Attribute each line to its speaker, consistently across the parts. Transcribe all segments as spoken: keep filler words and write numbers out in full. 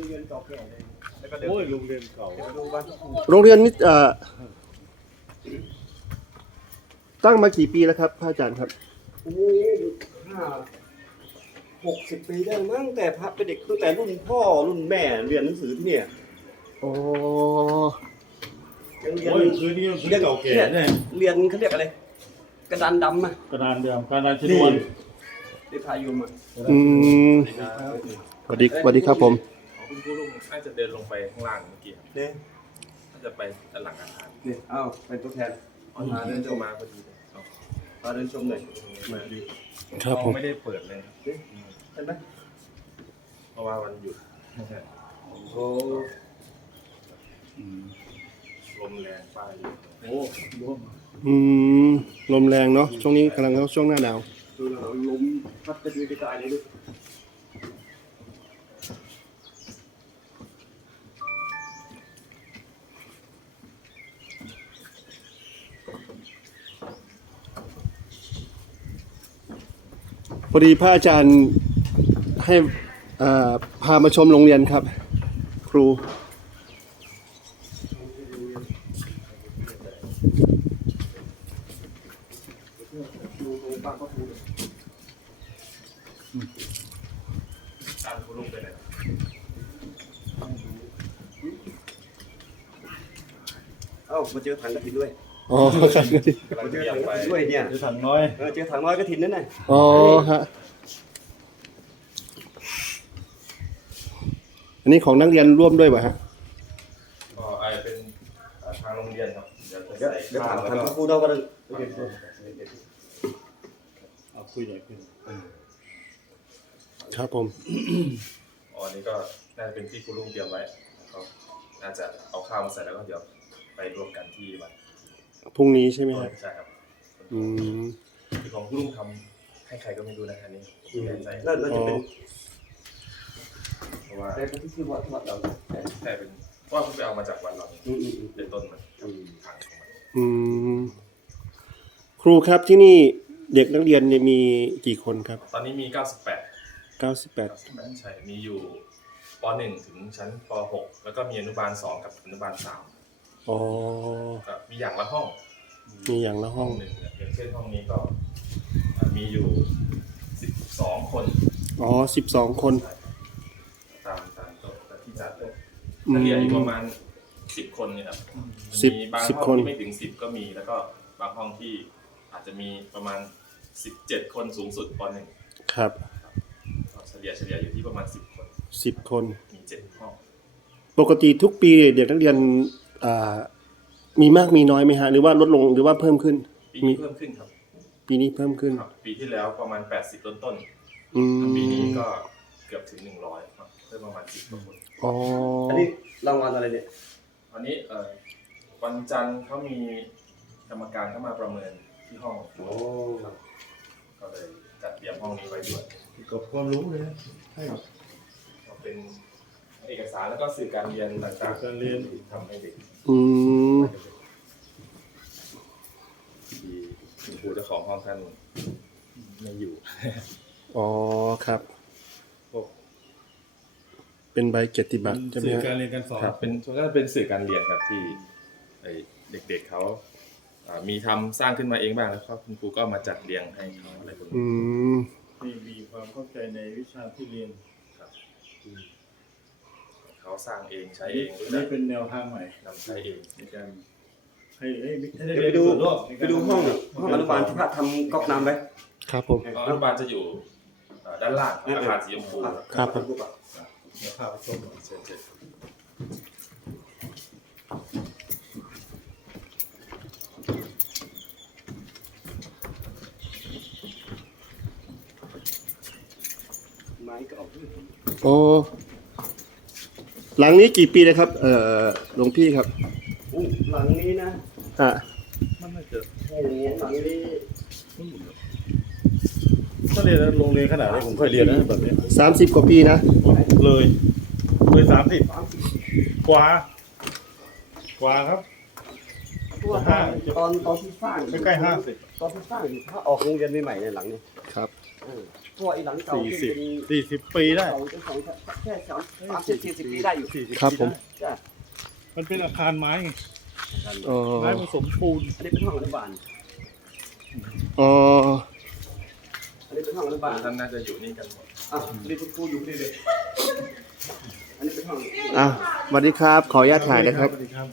Speaker 1: เรียนเก่าแก่เลยแล้วก็เดิน
Speaker 2: โอ้ยโรงเรียนเก่า
Speaker 1: ดูบ้าน
Speaker 3: โรงเรียนนี้เอ่อตั้งมากี่ปีแล้วครับพระอาจารย์ครับ
Speaker 1: โอ้ห้าหกสิบปีได้มั้งแต่พระเป็นเด็กตั้งแต่รุ่นพ่อรุ่นแม่เรียนหนังสือที่เนี่ย
Speaker 3: โอ้
Speaker 1: ยังเรียน
Speaker 2: โอ้ยคือนี่มันคือเก่าแก่เนี่ย
Speaker 1: เรียนเขาเรียกอะไร กระดานดำอ่ะ
Speaker 2: กระดานเดิมกระดานชนวน
Speaker 1: ที่พายุมา
Speaker 3: อืมสวัสดีสวัสดีครับผม
Speaker 4: คุณครูลุงน่าจะเดินลงไปข้างล่างเมื่อกี้ครับ
Speaker 1: เนี่ย
Speaker 4: น่าจะไปด้านหลังอาคาร
Speaker 1: เนี่ยอ้าวเป็นตัวแทน
Speaker 4: อ๋อมาเดินเข้ามาพอดีเลยเอา
Speaker 1: มาเดินชมหน่อยมาดี
Speaker 3: ครับผม
Speaker 4: ไม่ได้เปิดเลยครับ
Speaker 1: เห็นไหม
Speaker 4: เพราะว่าวันหยุด
Speaker 1: โอ้
Speaker 4: ลมแรงป้ายอยู่
Speaker 2: โอ้ร่วม
Speaker 3: อืมลมแรงเนาะช่วงนี้กำลังเข้าช่วงหน้าหนาว
Speaker 1: ดูแล้วลมพัดกระจุยกระจายเลยลูก
Speaker 3: พอดีพระอาจารย์ให้อ่าพามาชมโรงเรียนครับ ครู
Speaker 1: ดูตรงบ้านก็ดูเลย
Speaker 4: ตามคุณลุงไปไหน
Speaker 1: เอ้ามาเจอถังกระถิ่นด้วย
Speaker 3: อ๋อครับ
Speaker 4: กำลัง
Speaker 1: มาเจอ
Speaker 4: เตรีย
Speaker 1: ถั
Speaker 4: ม
Speaker 1: งก
Speaker 4: ไป
Speaker 1: ระถิ่นด้วยเนี่ย
Speaker 2: จะถังน้อย
Speaker 1: เออเจอถังน้อยกระถิ่นนั่นน่ะ
Speaker 3: อ๋อฮะอันนี้ของนักเรียนร่วมด้วยป่ะฮะ
Speaker 4: ก็อาจจะเป็นทางโรงเรียนครับเดี๋ยวจะ
Speaker 1: เดี๋ยว
Speaker 4: ใส่
Speaker 1: เดี๋ยว
Speaker 4: ข้า
Speaker 1: ถาว ม
Speaker 4: แล้ว
Speaker 1: ถาม
Speaker 4: ก็
Speaker 1: ครูเราก็ได้
Speaker 2: เอาคุยหน่อยคุย
Speaker 3: ครับผม
Speaker 4: อ๋ออันนี้ก็น่าจะเป็นที่คุณลุงเตรียมไว้ก็น่าจะเอาข้าวมาใส่แล้วก็เดี๋ยวไปรวมกันที่วัด
Speaker 3: พรุ่งนี้ใช่ไหมครับ
Speaker 4: ใช่ครับ
Speaker 3: อืม
Speaker 4: คือของคุณลุงทำให้ใครก็ไม่รู้นะอันนี้ไม่แน่ใจ
Speaker 1: น่าน่าจะเป็น
Speaker 4: เพราะว่า
Speaker 1: แต่เป็นที่วัดวัดเรา
Speaker 4: ใช่เป็นเพราะว่าเพิ่งไปเอามาจากวัดเรา
Speaker 1: อืมอืมอืม
Speaker 4: เป็นต้นมัน
Speaker 1: อืม
Speaker 4: ทางของมัน
Speaker 3: อืมครูครับที่นี่เด็กนักเรียนเนี่ยมีกี่คนครับ
Speaker 4: ตอนนี้มีเก้าสิบแปด
Speaker 3: เก้าสิบแปด
Speaker 4: ใช่มีอยู่ป .หนึ่ง ถึงชั้นป .หก แล้วก็มีอนุบาลสองกับอนุบาลสาม
Speaker 3: อ๋อ
Speaker 4: ก็มีอย่างละห้อง
Speaker 3: มีอย่างละห้
Speaker 4: ห้
Speaker 3: อ
Speaker 4: อง งหนึ่งเนี่ยอย่างเช่นห้องนี้ก็อ่ามีอยู่สิบสองคน
Speaker 3: อ๋อสิบสองคน
Speaker 4: ตามตามโต๊ะที่จัดเลย
Speaker 3: อืม
Speaker 4: นักเรียนอยู่ประมาณสิบคนเนี่ยครับ
Speaker 3: สิบ
Speaker 4: มีบาง
Speaker 3: สิบ
Speaker 4: ห้อง
Speaker 3: คน
Speaker 4: ที่ไม่ถึงสิบก็มีแล้วก็บางห้องที่อาจจะมีประมาณสิบเจ็ดคนสูงสุดป .หนึ่ง
Speaker 3: ครับ
Speaker 4: ก็เฉลี่ยเฉลี่ยอยู่ที่ประมาณสิบคน
Speaker 3: สิบคน
Speaker 4: มีเจ็ดห้อง
Speaker 3: ปกติทุกปีเด็กนักเรียนอ่ามีมากมีน้อยไหมฮะ หรือว่าลดลงหรือว่าเพิ่มขึ้น
Speaker 4: ปีนี้เพิ่มขึ้นครับ
Speaker 3: ปีนี้เพิ่มขึ้น
Speaker 4: ครับปีที่แล้วประมาณแปดสิบต้น
Speaker 3: อืม
Speaker 4: ๆปีนี้ก็เกือบถึงหนึ่งร้อยครับเพิ่มประมาณสิบกว่าคน
Speaker 3: อ๋อ
Speaker 1: อันนี้รางวัลอะไรเนี่ย
Speaker 4: วันนี้เอ่อวันจันทร์เขามีกรรมการเข้ามาประเมินที่ห้อง
Speaker 1: โอ้
Speaker 4: ครับก็เลยจัดเตรียมห้องนี้ไว้ด้วย
Speaker 2: กับความรู้เลยนะให้
Speaker 4: ก็เป็นเอกสารแล้วก็สื่อการเรียนต่างๆ
Speaker 2: การเรียน
Speaker 4: ที่ทำให้เด็ก
Speaker 3: อืม
Speaker 4: ที่คุณครูเจ้าของห้องท่านไม่อยู่
Speaker 3: อ๋อครับ เป็นใบเกียรติบัตรใช่ไหม
Speaker 2: สื่อ
Speaker 3: ฮะ
Speaker 2: การเรียนการสอน
Speaker 4: ครับเป็นส่วนก็เป็นสื่อการเรียนครับที่ไอ้เด็กๆเขาอ่ามีทำสร้างขึ้นมาเองบ้างแล้วก็คุณครูก็มาจัดเรียงให้เขาอะไรพวก
Speaker 3: อื
Speaker 4: นี้
Speaker 3: ม
Speaker 2: ให้มีความเข้าใจในวิชาที่เรียน
Speaker 4: ครับเขาสร้างเองใช้
Speaker 2: อัน
Speaker 4: เอ
Speaker 2: นี้
Speaker 4: งรู้
Speaker 2: อัน
Speaker 4: จั
Speaker 2: นี้
Speaker 4: ก
Speaker 2: เป็นแนวทางใหม่
Speaker 4: นำใช้เอง
Speaker 2: ในการให้ให้ให้
Speaker 1: เดี๋ยว
Speaker 2: ได้
Speaker 1: ไป
Speaker 2: เรียน
Speaker 1: ดู
Speaker 2: ส่วนร่วมใน
Speaker 1: ไป
Speaker 2: การ
Speaker 1: ดูห้องห้องอนุบาลที่พระทำก๊อกน้ำไว้
Speaker 3: ครับผม
Speaker 4: อนุบาลจะอยู่อ่าด้านล่างอาคารสีชมพู
Speaker 3: ครับผม
Speaker 2: เดี๋ยวพาไปชมหน่อย
Speaker 4: เชิญเชิญ
Speaker 1: ไม้ก็ออกด้วย
Speaker 3: โอ้หลังนี้กี่ปีเลยครับ เอ่อหลวงพี่ครับ
Speaker 1: อู้หลังนี้นะ
Speaker 3: ฮะ
Speaker 2: มันน่าจะ
Speaker 1: โอ้โหหลังนี้
Speaker 2: ถ้าเรียนโรงเรียนขนาดนี้ผมเคยเรียนนะแบบนี้
Speaker 3: สามสิบกว่าปีนะ
Speaker 2: เลยเลยสามสิบกว่ากว่าครับ
Speaker 1: ตัวตอนตอนที่สร้าง
Speaker 2: ใกล้ๆห้าสิบ
Speaker 1: ตอนที่สร้างถ้าออกโรงเรียนใหม่ๆในยหลังนี้
Speaker 3: ครับ
Speaker 1: เออเพราะว่าไอ้หลังเก่า
Speaker 2: สี่
Speaker 1: ที่
Speaker 2: สิบ
Speaker 1: เป็น
Speaker 2: สี่สิบปีได้
Speaker 1: เก่าจะสองแค่สามสามสิบสี่สิบปีได้อยู่
Speaker 2: สี่สิบ
Speaker 3: ครับผม
Speaker 2: ปีได้
Speaker 1: จ้ะ
Speaker 2: มันเป็นอาคารไม้ไง
Speaker 3: อ๋อ
Speaker 2: ไม้ผสมปูน
Speaker 1: อันนี้เป็นห้องอนุบาล
Speaker 3: อ๋อ
Speaker 1: อันนี้เป็นห้องอนุบาล
Speaker 4: ท่านน่าจะอยู่นี่กันหมด
Speaker 1: อ่ะอันนี้คุณครูอยู่นี่เลยอันนี้เป็นห้อง
Speaker 3: อ่ะสวัสดีครับ ขออนุญาตถ่ายนะครับ
Speaker 2: สวัสดีครับ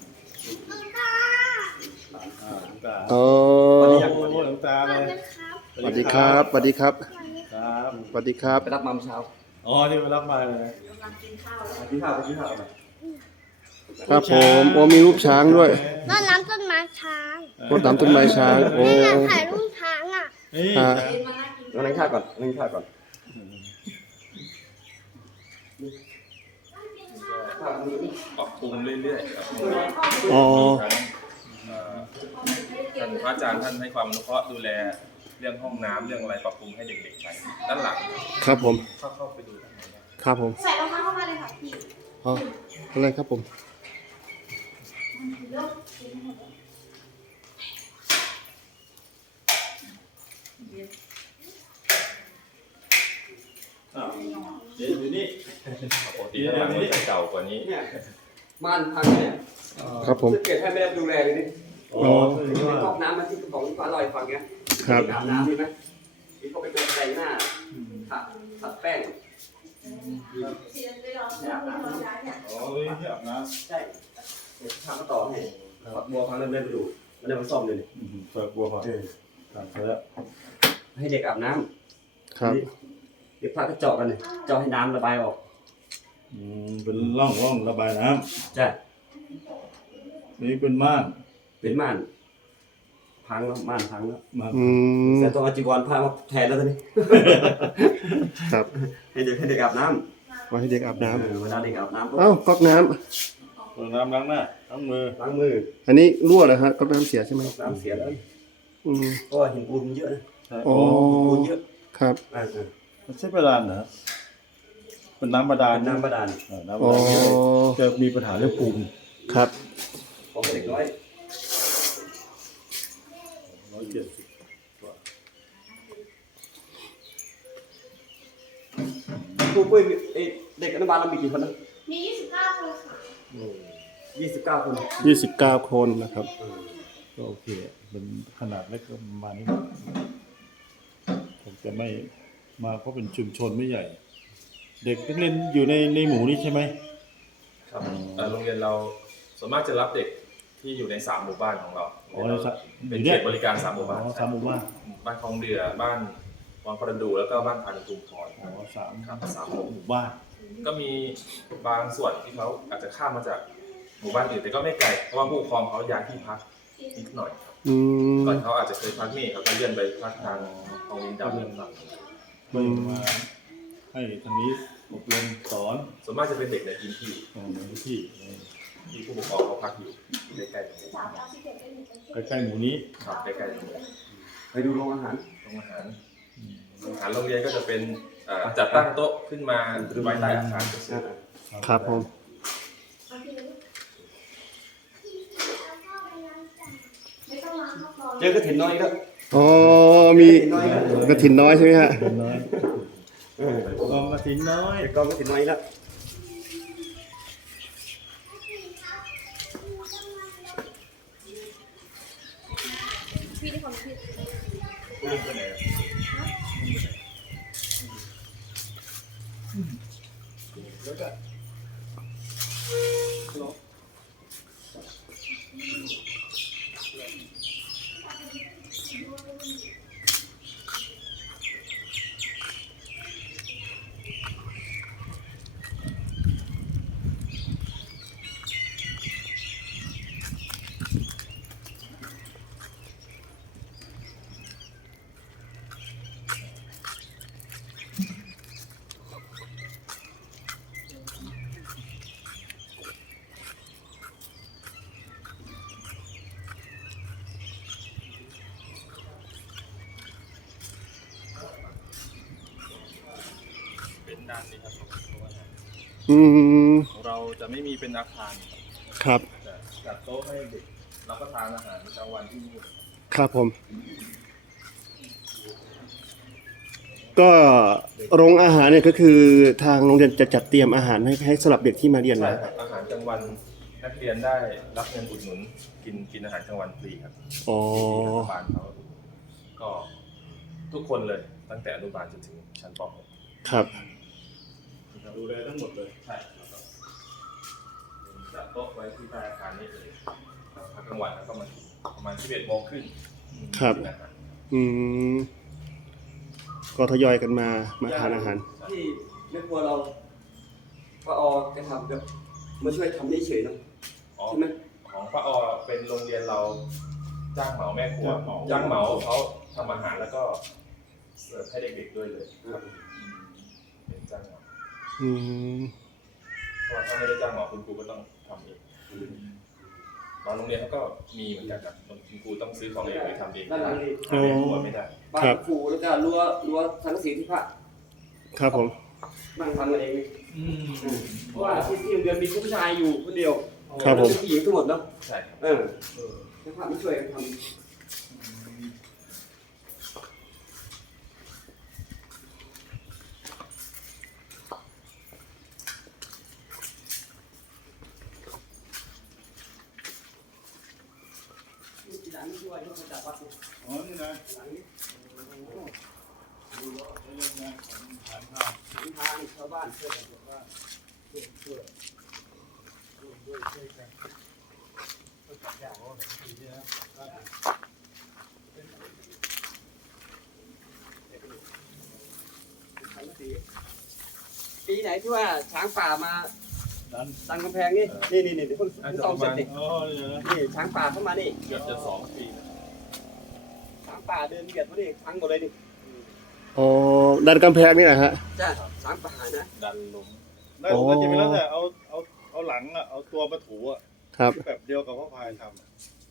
Speaker 2: อ่าหลวงตา
Speaker 3: อ๋อ
Speaker 2: โอ้หลวงตาเลย
Speaker 3: สวัสดีครับสวัสดีครับ
Speaker 2: ครับ
Speaker 3: สวัสดีครับ
Speaker 1: ไปรับมาเมื่อเช้า
Speaker 2: อ๋อที่มารับมาเลยนะ
Speaker 1: ไปกินข้าวไปกินข้าว
Speaker 3: ครับผมโอ้มีรูปช้างด้วย
Speaker 5: รดน้ำต้นไม้ช้าง
Speaker 3: รดน้ำต้นไม้ช้าง โอ้
Speaker 5: นี่อยากถ่ายรูปช้างอ่ะ
Speaker 2: นี่
Speaker 3: อ่า
Speaker 1: เราเล่นข้าวก่อนเล่นข้าวก่อนข้าวนี้
Speaker 4: ปรับปรุงเรื่อยๆครับ
Speaker 3: อ๋อ
Speaker 4: ทั้งเอ่อท่านพระอาจารย์ท่านให้ความอนุเคราะห์ดูแลเรื่องห้องน้ำเรื่องอะไรปรับปรุงให้เด็กๆใช้ด้านหลัง
Speaker 3: ครับผม
Speaker 4: เข้าเข้าไปดูด้านในได้
Speaker 3: ครับผม
Speaker 5: ใส่รองเท้าเข้ามาเลยค่ะพี่
Speaker 3: อ๋ออะไรครับผม
Speaker 2: อ้าวเดี๋ยวอยู่นี่
Speaker 4: ปกติด้านหลังมันจะเก่ากว่านี้
Speaker 1: เนี่ยม่านพังเนี่ย
Speaker 3: ครับผม
Speaker 1: สังเกตให้ไม่ได้ดูแลเลยนี่
Speaker 2: อ๋อคือ
Speaker 1: เป็น
Speaker 2: ว่า
Speaker 1: ก๊อกน้ำมาที่กระป๋องฟ้าลอยฟังเงี้ย
Speaker 3: ครับ
Speaker 1: อาบน้ำใช่ไหมที่เขาไปโดนแต่งหน้าขัดขัดแป้ง
Speaker 2: อ๋อเลยที่อาบน้
Speaker 1: ใช่เดี๋ยวทำมาต่อให้ฝักบัวฟังเริ่มเล่นไปดูมันได้มาซ่อมเลยนี่
Speaker 2: ำอืมเปิดบัวพอครับเสร็จแล้ว
Speaker 1: ให้เด็กอาบน้
Speaker 3: ครับ
Speaker 1: ำเด็กพาก็เจาะกันเลยเจาะให้น้ำระบายออก
Speaker 2: อืมเป็นร่องร่องระบายน้
Speaker 1: ใช่
Speaker 2: ำนี่เป็นม่าน
Speaker 1: เป็นม่านพังแล้วม่านพังแล้ว
Speaker 2: ม่าน
Speaker 3: อืม
Speaker 1: แต่ต้องเอาจีวรผ้ามาแทนแล้วตอนนี้
Speaker 3: ครับ
Speaker 1: ให้เด็กให้เด็กอาบน้
Speaker 3: มาให้เด็กอาบน้
Speaker 1: ำเออเวลาเด็กอาบน้ำปุ๊บ
Speaker 3: ำเอ้าก๊อกน้
Speaker 2: เปิดน้ำล้างหน้าล้างมือ
Speaker 1: ล้างมือ
Speaker 3: ำอันนี้รั่วเหรอฮะก๊อกน้ำเสียใช่ไหม
Speaker 1: น้ำเสียแล้ว
Speaker 3: อืม
Speaker 1: เพราะว่าหินปูนมันเยอะนะ
Speaker 2: ใช่
Speaker 3: อ๋อ
Speaker 1: ปูนเยอะ
Speaker 3: ครับ
Speaker 1: อ่าเออ
Speaker 2: มันใช่บาดาลเหรอเป็นน้ำบาดาล
Speaker 1: เป็นน้ำบาดาล
Speaker 2: เออน้ำ
Speaker 3: อ๋
Speaker 2: บา
Speaker 3: อ
Speaker 2: ดาลจะมีปัญหาเรื่องปูน
Speaker 3: ครับ
Speaker 1: ของเด็กน้อย
Speaker 2: ร้อยเจ็ดสิบ
Speaker 1: ครูปุ้ยเอ้ยเด็กอนุบาลเรามีกี่คนนะ
Speaker 5: มียี่สิบเก้าคนค่ะ
Speaker 1: ยี่สิบเก้าคน
Speaker 3: ยี่สิบเก้าคนนะครับ
Speaker 2: ก็โอเคเป็นขนาดเล็กก็ประมาณนี้ผมจะไม่มาเพราะเป็นชุมชนไม่ใหญ่ เด็กนักเรียนอยู่ในในหมู่นี้ใช่ไหม
Speaker 4: ครับเอ่อโรงเรียนเราส่วนมากจะรับเด็กที่อยู่ในสามหมู่บ้านของเรา
Speaker 2: อ๋อในสะ
Speaker 4: เป็น
Speaker 2: อยู่
Speaker 4: เข
Speaker 2: เนี่ย
Speaker 4: ตบริการสามหมู่
Speaker 2: อ๋
Speaker 4: บ้าน
Speaker 2: อสามหมู่บ้าน
Speaker 4: บ้านคลองเดือบ้านวังประดูแล้วก็บ้านพานุทุมพร
Speaker 2: อ๋อสาม
Speaker 4: ครับสามหมู่
Speaker 2: หมู่บ้าน
Speaker 4: ก็มีบางส่วนที่เขาอาจจะข้ามมาจากหมู่บ้านอื่นแต่ก็ไม่ไกลเพราะว่าผู้ปกครองเขาย้ายที่พักนิดหน่อยครับ
Speaker 3: อืม
Speaker 4: ก่อนเขาอาจจะเคยพักนี่เขาก็เลื่อนไปพักทางคลองลินดำเรื่องต่าง
Speaker 2: ไม่มาให้ทางนี้อบรมสอน
Speaker 4: ส่วนมากจะเป็นเด็กในพื้นที่
Speaker 2: ของในพื้นที่
Speaker 4: ที่ผู้ปกครองเขาพักอยู่ใกล้ๆตรงนี้
Speaker 2: ใกล้ๆหมู่นี้
Speaker 4: ครับใกล้ๆตรงนี้
Speaker 1: ไปดูโรงอาหาร
Speaker 4: โรงอาหารโรงอาหารโรงเรียนก็จะเป็นเอ่อจัดตั้งโต๊ะขึ้นมาไว้ใต้อาคารเฉยๆ
Speaker 3: ครับผม
Speaker 5: ไม่ต้องล้างข้าวร้อน
Speaker 1: เจอกระถิ่นน้อยอีกแล้ว
Speaker 3: อ๋อ มีกระถินน้อยใช่ไหมฮะ
Speaker 2: เป็นน้อย
Speaker 1: เออก
Speaker 2: องกระถินน้อย
Speaker 1: เด็กกองกระถิ่นน้อยอีกแล้ว
Speaker 5: พี่ที่ของพี่
Speaker 4: เป็นด้านนี้ครับเพราะว่า
Speaker 3: อืม
Speaker 4: ของเราจะไม่มีเป็นอาคาร
Speaker 3: ครับ
Speaker 4: แต่จัดโต๊ะให้เด็กรับประทานอาหารกลางวันที่นี่
Speaker 3: ครับผม
Speaker 2: อ
Speaker 3: ก็โรงอาหารเนี่ยก็คือทางโรงเรียนจะจัดเตรียมอาหารให้ให้สำหรับเด็กที่มาเรียน
Speaker 4: ใช่
Speaker 3: นะครับ
Speaker 4: อาหารกลางวันนักเรียนได้รับเงินอุดหนุนกินกินอาหารกลางวันฟรีครับ
Speaker 3: อ๋อ
Speaker 4: ที่รัฐบาลเขาก็ทุกคนเลยตั้งแต่อนุบาลจนถึงชั้นป .หก
Speaker 3: ครับ
Speaker 2: ดูแลทั้งหมดเลย
Speaker 4: ใช่แล้วก็จัดโต๊ะไว้ที่ใต้อาคารนี้เลยพักกลางวันแล้วก็มาประมาณสิบเอ็ดโมงครึ่ง
Speaker 3: ครับ
Speaker 4: กินอาหาร
Speaker 3: อืมก็ทยอยกันมามาทานอาหาร
Speaker 1: ที่ในครัวเราปอแกทำแบบมาช่วยทำเฉยๆเนาะ
Speaker 4: อ๋อ
Speaker 1: ใช่ไหม
Speaker 4: ของป้าออเป็นโรงเรียนเราจ้างเหมาแม่ครัว
Speaker 2: จ้างเหมา
Speaker 4: จ้างเหมาเขาทำอาหารแล้วก็เสิร์ฟให้เด็กๆด้วยเลยครับเป็นจ้างเหมา
Speaker 3: อืม
Speaker 4: เพราะว่าถ้าไม่ได้จ้างเหมาคุณครูก็ต้องทำเองบางโรงเรียนเขาก็มีเหมือนกันครับคุณครูต้องซื้อของเองหรือทำเอง
Speaker 1: ด้านหลังนี่
Speaker 4: ทำเองครัวไม่ได้
Speaker 1: บ้านครูแล้วก็รั้วรั้วสังกะสีที่พระ
Speaker 3: ครับผม
Speaker 1: นั่งทำกันเองนี่เพราะว่าที่ที่โรงเรียนมีผู้ชายอยู่คนเดียว
Speaker 3: ครับผม
Speaker 1: แล้วผู้หญิงทั้งหมดเนาะ
Speaker 4: ใช่ครับ
Speaker 1: เออแล้วพระไม่ช่วยกันทำหลังช่วยยกมาจากวัดนี่
Speaker 2: อ๋อนี่นะ
Speaker 1: หลังนี้
Speaker 2: ดูว่าเรื่องงานของฐานทาง
Speaker 1: หลังทางชาวบ้านช่วยกัน
Speaker 2: ว่าช่วยช่วยร่วมด้วยช่วยกันก็จัดอย่างว่าแบบนี้นะ
Speaker 1: ปีไหนที่ว่าช้างป่ามา
Speaker 2: นั้น
Speaker 1: ตั้งกำแพงนี่นี่นี่นี่เพิ่ง
Speaker 4: อาจ
Speaker 1: เพิ่ง
Speaker 4: จะ
Speaker 1: ต้อง
Speaker 4: ป
Speaker 1: เสร็
Speaker 4: ระ
Speaker 1: จ
Speaker 4: มาณ
Speaker 1: นี่
Speaker 2: อ๋อเนี่ยนะ
Speaker 1: นี่ช้างป่าเข้ามานี่
Speaker 4: เกือบจะสองปีแล้ว
Speaker 1: ช้างป่าเดินเบียดมานี่พังหมดเลยนี่
Speaker 3: อ๋อดันกำแพงนี่นะฮะ
Speaker 1: จ้าช้างป่านะ
Speaker 4: ดันลง
Speaker 2: ได้ผมก็จะไปแล้วแต่เอาเอาเอาหลังอ่ะเอาตัวมาถูอ่ะ
Speaker 3: ครับ
Speaker 2: แบบเดียวกับพ่อพายทำอะ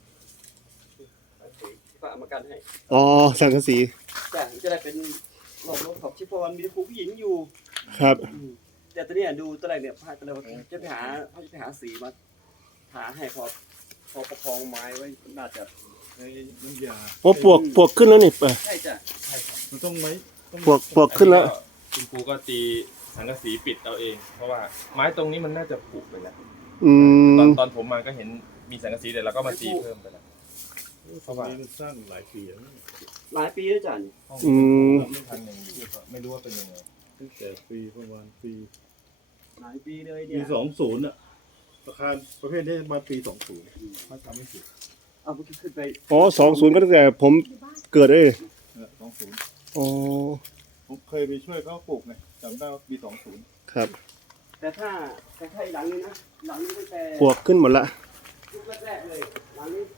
Speaker 1: ป่ามากันให้
Speaker 3: อ๋อสังกะสี
Speaker 1: จ้าจะได้เป็นหลบรถขอบชิพวันมีครูผู้หญิงอยู่
Speaker 3: ครับ
Speaker 1: แต่ตอนนี้ดูตอนแรกเนี่ยพระตอนแรกว่าจะไปหาพระจะไปหาสีมาหาให้พอพอประคองไม้ไว้น่าจะ
Speaker 2: ในน้ำยา
Speaker 3: โอ้ปวกปวกขึ้นแล้วนี่เออ
Speaker 1: ใช่จ้ะ
Speaker 2: มันต้องไหมต้อง
Speaker 3: ปวกปวกขึ้นแล้ว
Speaker 4: คุณครูก็ตีสังกะสีปิดเอาเอง เพราะว่าไม้ตรงนี้มันน่าจะผุไปแล้ว
Speaker 3: อื
Speaker 4: ตอน
Speaker 3: ม
Speaker 4: ตอนผมมาก็เห็นมีสังกะสีแต่เราก็มาตีเพิ่มไปแล้ว
Speaker 2: เพราะว่ามันสร้างหลายปีแล้ว
Speaker 1: หลายปีแล้วจ้ะ
Speaker 4: ห้อง
Speaker 3: อืม
Speaker 4: ไม่ทันยังอยู่ก็ไม่รู้ว่าเป็นยังไง
Speaker 2: ตั้งแต่ปีประมาณปี
Speaker 1: หลายปีเลย
Speaker 2: ปี
Speaker 1: เนี่ย
Speaker 2: สองศูนย์อ่ะอาคารประเภทนี้มาปีสองศูนย์ถ้าจำไม่ผิด
Speaker 1: เอาเมื่อกี้ขึ้นไป
Speaker 3: อ๋อสองศูนย์ก็ตั้งแต่ผมเกิดเลย
Speaker 2: สองศูนย์
Speaker 3: อ๋อ
Speaker 2: ผมเคยไปช่วยเขาปลูกไงจำได้ว่าปีสองศูนย์
Speaker 3: ครับ
Speaker 1: แต่ถ้าแต่ถ้าอีหลังนี้นะหลังนี้ตั้งแต่
Speaker 3: ปวกขึ้นหมดละ
Speaker 1: ยุคแรกๆเลยหลังนี้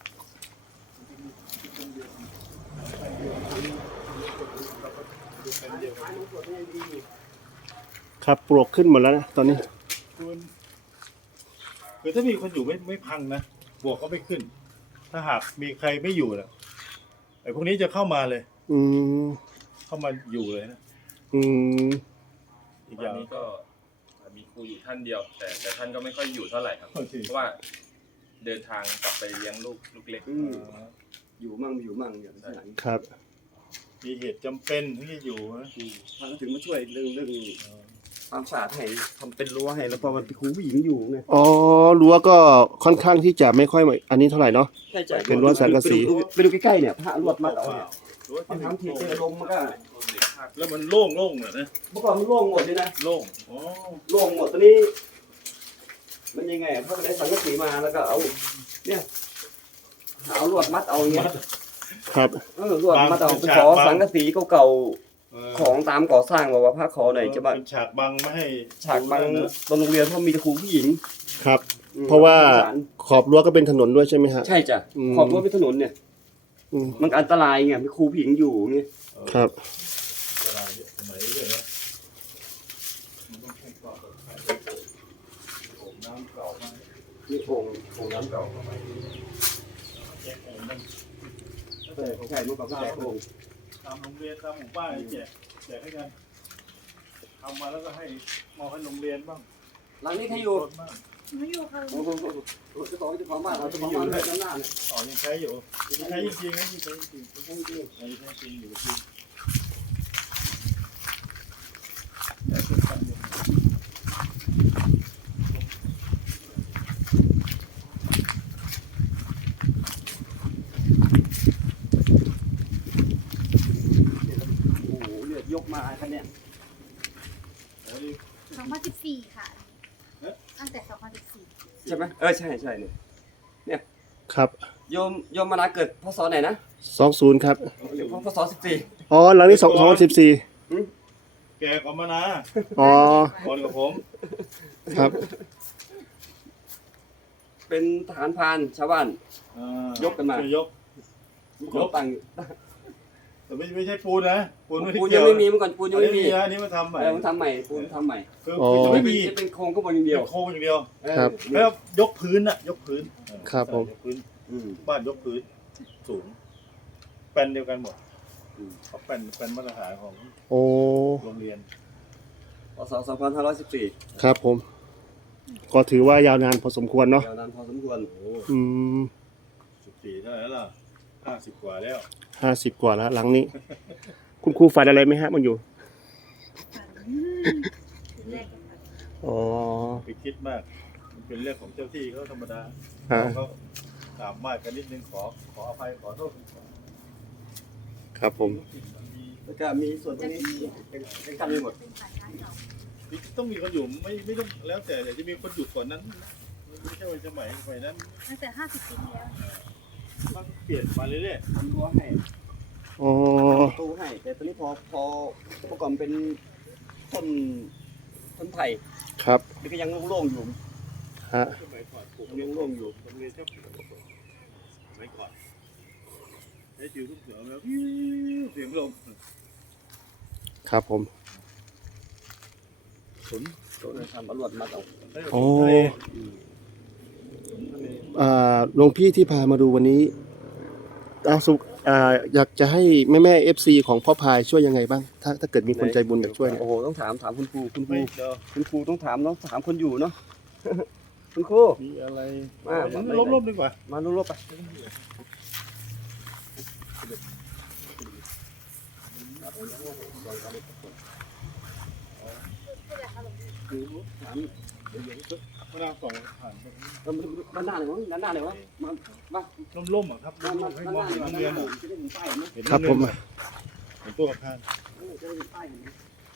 Speaker 1: ขายขายน้ำสดยังดีอยู่
Speaker 3: ครับปลวกขึ้นหมดแล้วนะตอนนี้
Speaker 2: คือคือถ้ามีคนอยู่ไม่ไม่พังนะบวกก็ไม่ขึ้น ถ้าหากมีใครไม่อยู่นะไอ้พวกนี้จะเข้ามาเลย
Speaker 3: อืม
Speaker 2: เข้ามาอยู่เลยนะ
Speaker 3: อืม
Speaker 2: อีกอ
Speaker 4: วั
Speaker 2: ย่าน ง
Speaker 4: นี้ก็มีครูอยู่ท่านเดียว แต่แต่ท่านก็ไม่ค่อยอยู่เท่าไหร่ครับ
Speaker 2: โอเค
Speaker 4: เพราะว่าเดินทางกลับไปเลี้ยงลูกลูกเล็ก
Speaker 1: อืมอยู่มั่งไม่อยู่มั่งอย่างที่หลัง
Speaker 3: ครับ
Speaker 2: มีเหตุจำเป็นที่จะอยู่นะ
Speaker 1: พระก็ถึงมาช่วยเรื่องเรื่องความสะอาดให้ทำเป็นรั้วให้แล้วพอมันเป็นครูผู้หญิงอยู่ไง
Speaker 3: อ๋อรั้วก็ค่อนข้างที่จะไม่ค่อยอันนี้เท่าไหร่เนาะ
Speaker 1: ใช่จ้ะ
Speaker 3: เป็นรั้วสังกะสี
Speaker 1: ไปดูไปดูใกล้ๆเนี่ยพระลวดมัดเอาเนี่ย
Speaker 2: หรือว่า
Speaker 1: บาง
Speaker 2: ที่
Speaker 1: ครั้งทีเจอลมมันก็
Speaker 2: แล้วมันโล่งโล่งๆเหรอนะ
Speaker 1: เมื่อก่อนมันโล่งหมดเลยนะ
Speaker 2: โล่งอ๋อ
Speaker 1: โล่งหมดตอนนี้ มันยังไงอะเขาก็ได้สังกะสีมาแล้วก็เอา เนี่ยเอาลวดมัดเอาอย่างเงี้ย
Speaker 3: ครับ
Speaker 1: เออลวดมัดเอาไปขอสังกะสีเก่า
Speaker 2: เออ
Speaker 1: ๆของตามก่อสร้างบอกว่าพระขอหน่อยจะมา
Speaker 2: เป็นฉากบังไม่ให้
Speaker 1: ฉากบัง
Speaker 2: รู้นะ
Speaker 1: ตอนโรงเรียนเพราะมีแต่ครูผู้หญิง
Speaker 3: ครับ
Speaker 1: อืม
Speaker 3: เพราะว่าขอบรั้วก็เป็นถนนด้วยใช่ไหมฮะ
Speaker 1: ใช่จ้ะ
Speaker 3: อืม
Speaker 1: ขอบรั้วเป็นถนนเนี่ย
Speaker 3: อืม
Speaker 1: มันอันตรายไงมีครูผู้หญิงอยู่ไง
Speaker 3: ครับ
Speaker 2: เวลาเยอะสมัยเยอะนะมันต้องให้ความปลอดภัยโอ่งน้ำเก่ามา
Speaker 1: นี่โอ่งโอ่งน้ำเก่า
Speaker 2: แจกเอามัน
Speaker 1: ใช่ใช่เมื่อก่อนก็แจกโอ่ง
Speaker 2: ตามโรงเรียนตามหมู่บ้านให้แจกแจกให้กันทำมาแล้วก็ให้มอบให้โรงเรียนบ้าง
Speaker 1: หลังนี้ใครอยู่
Speaker 2: รถบ้าง
Speaker 5: หนูอยู่ค่ะ
Speaker 1: โอ้โหโอ้โหโอ้โหเจ้าของเจ้าของบ้านเราเจ้าของบ้านเลยด้านหน้าเนี่ย
Speaker 2: อ๋อยังใช้อยู่ยังใช้จริงๆนะยังใช้จริงๆยังใช้จริงๆยังใช้จริงอยู่จริง
Speaker 5: ตั้งแต่สองพันสิบสี่
Speaker 1: ใช่ไหมเออใช่ใช่เนี่ย
Speaker 3: ครับ
Speaker 1: โยมโยมมานาเกิดพศไหนนะ
Speaker 3: สองศูนย์ครับ
Speaker 1: หรือพศสิบสี่
Speaker 3: อ๋อหลังนี้สองสองสิบสี่
Speaker 2: แกกว่ามานะ
Speaker 3: อ๋อ
Speaker 2: ก่อนกับผม
Speaker 3: ครับ
Speaker 1: เป็นทหารพรานชาวบ้าน
Speaker 2: อ่าย
Speaker 1: กกันมา
Speaker 2: ช่วยยก ยก
Speaker 1: ตั้ง
Speaker 2: แต่ไม่ไม่ใช่ปูนนะปูนไม่ได้
Speaker 1: ปูน
Speaker 2: เกี่
Speaker 1: ยั
Speaker 2: ยว
Speaker 1: งไม่มีเมื่อก่อนปูนยังไม่มี
Speaker 2: อันนี้อันนี้มาทำใหม่
Speaker 1: เออมันทำใหม่ปูนทำใหม่
Speaker 2: คือ
Speaker 3: อ๋อ
Speaker 2: คือจะไม่มี
Speaker 1: จะเป็นโครงข้างบนอย่างเดียว
Speaker 2: เป็นโครงอย่างเดียว
Speaker 1: เออ
Speaker 3: ครับ
Speaker 2: แล้วยกพื้นอะยกพื้น
Speaker 3: ครับผม
Speaker 2: ยกพื้น
Speaker 1: อืม
Speaker 2: บ้านยกพื้นสูงแปลนเดียวกันหมด
Speaker 1: อืม
Speaker 2: เขาแปลนแปลนมาตรฐานของ
Speaker 3: โอ้
Speaker 2: โรงเรียน
Speaker 1: พศสองพันห้าร้อยสิบสี่
Speaker 3: ครับผม ก็ถือว่ายาวนานพอสมควรเนาะ
Speaker 1: ยาวนานพอสมควร
Speaker 2: โอ้
Speaker 3: อืม
Speaker 2: สิบสี่เท่าไหร่แล้วล่ะห้าสิบกว่าแล้ว
Speaker 3: ห้าสิบกว่าแล้วหลังนี้ คุณครูฝันอะไรไหมฮะมันอยู่
Speaker 5: ถึงแรกเลยค่ะ
Speaker 3: อ๋อ
Speaker 2: ไปคิดมาก มันเป็นเรื่องของเจ้าที่เขาธรรมดา
Speaker 3: ฮะ
Speaker 2: เขาถามมากกันนิดนึงขอขออภัยขอโทษ
Speaker 3: ครับผม
Speaker 2: มันมี
Speaker 1: แล้วก็มีส่วนตรงนี้เป็นเป็นกันไปหมด
Speaker 5: เป็นฝ่ายค้านเก่า
Speaker 2: ต้องมีคนอยู่ไม่ไม่ต้องแล้วแต่แต่จะมีคนอยู่ก่อนนั้นไม่ใช่ว่าสมัยสมัยนั้น
Speaker 5: ตั้งแต่ห้าสิบปีที่แล้ว
Speaker 2: มันเปลี่ยนมาเรื่อย
Speaker 1: ทำรั้วให้
Speaker 3: อ๋อ
Speaker 1: ประตูให้ แต่ตอนนี้พอพอเมื่อก่อนเป็นต้นต้นไผ่
Speaker 3: ครับ
Speaker 1: นี่ก็ยังโล่งๆอยู่
Speaker 3: ฮะ
Speaker 2: ๆสมัยก่อนปลูก
Speaker 1: ยังโล่งๆอยู่
Speaker 2: โรงเรียนชอบปลูกสมัยก่อนใช้จิ๋วทุกเสือแล้วเสียงลม
Speaker 3: ครับผม
Speaker 2: สน
Speaker 1: โดนทำอรวดมาเอา
Speaker 3: โอ้ อ่าหลวงพี่ที่พามาดูวันนี้อาสุอ่าอยากจะให้แม่แม่เอฟซีของพ่อพายช่วยยังไงบ้าง ถ้าถ้าเกิดมีคนใจบุญอยากช่วยเนี่ย
Speaker 1: โอ้โหต้องถามถามคุณครูคุณครู
Speaker 2: ไม่เดี๋ยว
Speaker 1: คุณครูต้องถามเนาะถามคนอยู่เนาะ คุณครู
Speaker 2: มีอะไร
Speaker 1: มา
Speaker 2: ล้มๆดีกว่า
Speaker 1: มาลุกๆไปถาม
Speaker 2: เวลาส่องผ่าน
Speaker 1: เออมันด้านหน้าเลยวะด้านหน้าเลยวะมามา
Speaker 2: ล่มๆอ่ะครับ
Speaker 1: มามา
Speaker 2: ให้
Speaker 1: ด้าน
Speaker 2: ม
Speaker 1: ห
Speaker 2: อง
Speaker 1: น้า
Speaker 2: เห็
Speaker 1: เล
Speaker 2: น
Speaker 1: ย
Speaker 2: โรง
Speaker 1: ด้าน
Speaker 2: เรียน
Speaker 1: หน้าจะได้เห็นป้ายเห็นไหม
Speaker 2: เห็น
Speaker 3: ครับผม
Speaker 2: เห็นตัวอาคาร
Speaker 1: เออจะได้เห็นป้ายเห็นไหม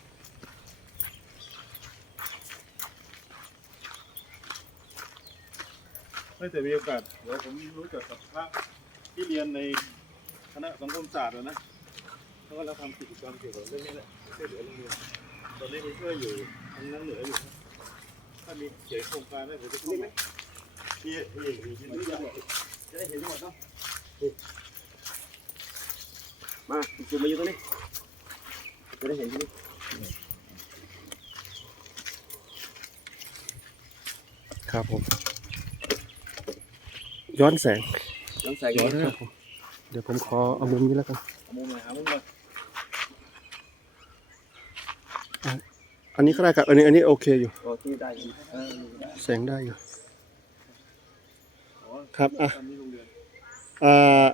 Speaker 2: ไม่แต่มีโอกาสเดี๋ยวผมรู้จักกับพระที่เรียนในคณะสังคมศาสตร์แล้วนะเขาก็เราทำกิจกรรมเกี่ยวกับเรื่องนี้แหละช่วยเหลือโรงเรียนตอนนี้ไปช่วยอยู่ทางนั้นเหนืออยู่นะถ้ามีเขียนโครงการได้ผมจะเข้า
Speaker 1: นี่ไหม
Speaker 2: มาที่ที่ที่ที่
Speaker 1: นี่
Speaker 2: ที่
Speaker 1: จะจะได้เห็นทั้งหมดเนาะนี่มาคุณครูมาอยู่ตรงนี้จะได้เห็นที่นี่
Speaker 3: ครับผม ย้อนแสง
Speaker 1: ย้อนแสง
Speaker 2: ย้อน
Speaker 3: ครับผม เดี๋ยวผมขอเอามุมนี้แล้วกัน
Speaker 2: เอามุมไหนหามุมมา
Speaker 3: อันนี้ก็ได้ครับ อันนี้อันนี้โอเคอยู่
Speaker 1: โอ้ที่ได้อยู่เออได้
Speaker 3: แสงได้อยู่
Speaker 2: อ๋อ
Speaker 3: ครับอ่ะ
Speaker 2: ตอนนี้โรงเรียน
Speaker 3: อ่า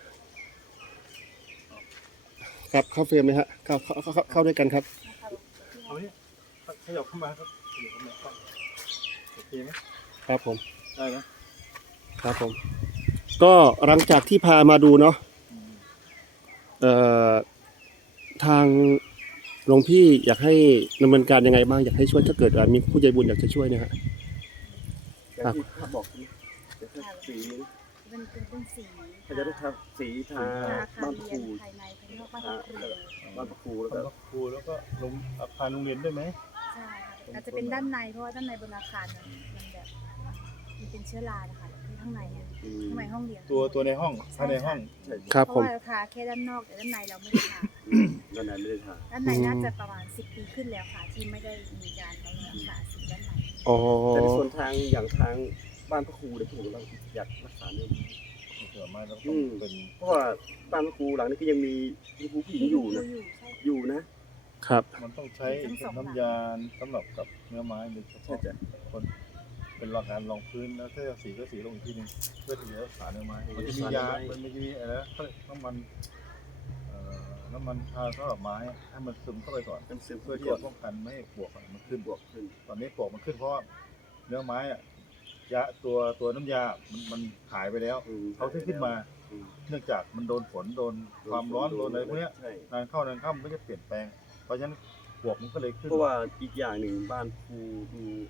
Speaker 3: ครับเข้าเฟรมเลยฮะเข้าเข้าเข้าเข้าเข้าด้วยกันครับ
Speaker 2: เอาเนี่ยขยับเข้ามาครับขยับเข้ามาครับโอเคไหม
Speaker 3: ครับผม
Speaker 2: ได้นะครับ
Speaker 3: ผม ก็หลังจากที่พามาดูเนาะ เอ่อ ทางหลวงพี่อยากให้ดำเนินการยังไงบ้าง อยากให้ช่วยถ้าเกิดอ่ะมีผู้ใจบุญอยากจะช่วยเนะฮะ
Speaker 1: แต่ที่ถ้าบอกนี่จะทาสี
Speaker 5: เป็นเป็นเป็นสี
Speaker 1: เขาจะได้ทาสีทา
Speaker 5: ทาอาคา
Speaker 1: บ้าร น
Speaker 5: เรี
Speaker 1: ค
Speaker 5: ย
Speaker 1: รู
Speaker 5: นภายในภายนอกบ้านครู
Speaker 1: บ้านครูแล้ว
Speaker 2: แล้ว
Speaker 1: ก็
Speaker 2: ก็ครูแล้วก็ลงอาคารโรงเรียนด้วยไหม
Speaker 5: ใช่ค่ะอาจจะเป็นด้านในเพราะว่าด้านในบนอาคารมันมันแบบมันเป็นเชื้อรานะคะที่ข้างในเนี่ย
Speaker 1: อืม
Speaker 5: ข้างในห้องเรียน
Speaker 2: ตัวตัวในห้องภายในห้อง
Speaker 1: ใช่
Speaker 3: ครับ
Speaker 5: เพ
Speaker 3: ผม
Speaker 5: ราะว่าเราทาแค่ด้านนอกแต่ด้านในเราไม่ได้ทา
Speaker 1: อืมด้านในไม่ได้ทา
Speaker 5: ด้านในน่าจะประมาณสิบปีขึ้นแล้วค่ะ ที่ไม่ได้มีการบำรุงรักษาสีด้านใน
Speaker 3: อ๋อ
Speaker 1: แต่ในส่วนทางอย่างทางบ้านพระครูเนี่ยผมเราอยากรักษาเนี่ย
Speaker 2: เผื่อมาแล้วต้องเป็น
Speaker 1: เพราะว่าบ้านพระครูหลังนี้ก็ยังมีคุณครูผู้หญิงอยู่นะ
Speaker 5: อยู่ใช่
Speaker 1: อยู่นะ
Speaker 3: ครับ
Speaker 2: มันต้องใช้น้ำยาสำหรับกับเนื้อไม้โดยเฉ
Speaker 1: ใช่
Speaker 2: พาะ
Speaker 1: จ้ะ
Speaker 2: คนเป็นรองการรองพื้นแล้วถ้าสีก็สีลงอีกทีหนึงเพื่อที่จะรักษาเนื้อไม้มันจะมียามันไม่มีอะไรนะเขาเรียกน้ำมันเอ่อน้ำมันทาสำหรับไม้ให้มันซึมเข้าไปก่อน
Speaker 1: เป็นซึม
Speaker 2: เพื่อที่
Speaker 1: ก่อ
Speaker 2: จะ
Speaker 1: น
Speaker 2: ป้องกันไม่ให้ปลวกอะมันขึ้น
Speaker 1: บวกขึ้น
Speaker 2: ตอนนี้ปลวกมันขึ้นเพราะว่าเนื้อไม้อะยาตัวตัวน้ำยา มันมันหายไปแล้ว
Speaker 1: อืม
Speaker 2: เขาที่ขึ้นมา
Speaker 1: อืม
Speaker 2: เนื่องจากมันโดนฝนโดนความร้อนโดนอะไรพวกเนี้ย
Speaker 1: ใช่
Speaker 2: นานเข้านานเข้ามันก็จะเปลี่ยนแปลง เพราะฉะนั้นปลวกมันก็เลยขึ้น
Speaker 1: เพราะว่าอีกอย่างหนึ่งบ้านครูดูออกโซ